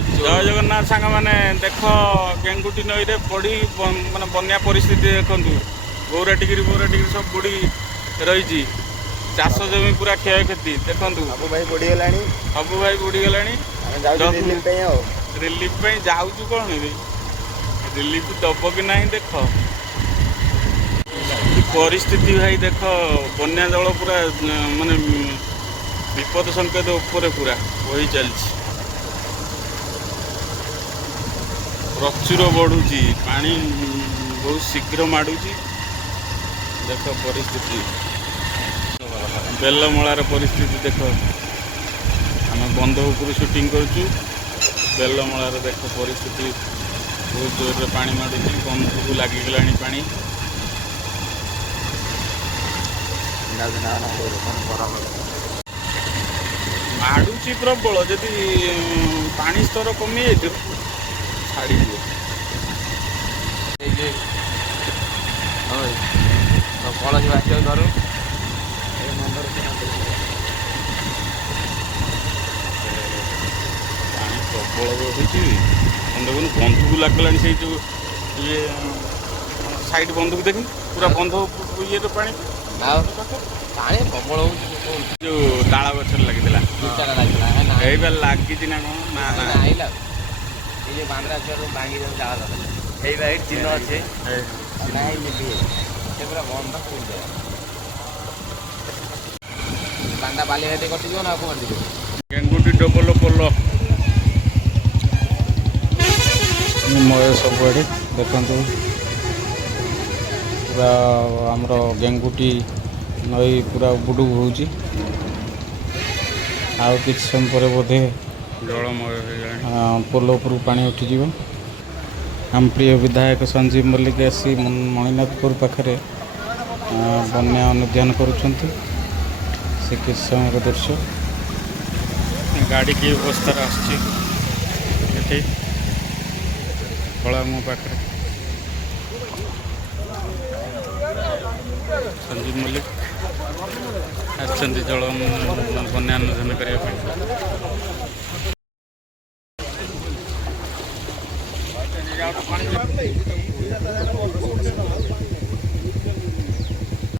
जय जगन्नाथ सांग मैंने देख गेंगुटी नई रे पड़ी माने बन्या परिस्थिति देखु गौराटिगिरी सब बुड़ी रही चाष जमी पूरा क्षय क्षति देखु सब भाई बुड़ीगला रिलीफ जाऊँ कौन रिलीफ दब कि ना देख परिस्थिति भाई देख बन्या जल पूरा माने विपद संकेत ऊपर पूरा वही चलती प्रचुर बढ़ुची पानी बहुत शीघ्र माड़ुची देख परिस्थिति बेलमलार परिस्थिति देख आम बंध उपर शूटिंग करुचु बेलमलार देख परिस्थिति बहुत जोर पानी माड़ुची बंध को लगिगला पानी माड़ुची प्रबल जदि पानी स्तर कमी जाए छाड़ी कल जो आस घर पानी प्रबल बढ़ुची देखुन बंधक लगला से जो ये साइड बंधक देख पूरा बंध ये पानी पानी प्रबल जो ताल गच लगी लगी ना कौन ना आईला ये बांद्रा चलो भांगी जगह चिन्ह अच्छे पूरा बंद बांदा बाली हाथी कटि ना कौन गेंगुटी डबल पोल मय सब देखु पूरा आमर गेंगुटी नई पूरा बुडू होची आउ किछ समय पर बोधे जलमय पोल उपर पानी उठिଯିବ आम प्रिय विधायक संजीव मल्लिक आसी मणिनाथपुर पाखे बन्या अनुध्यान करुँच से किछ समय दृश्य गाड़ी की अवस्था आसठी कला मो पाखे संजीव मल्लिक आसछन्ति जल बन्या अनुध्यान करने।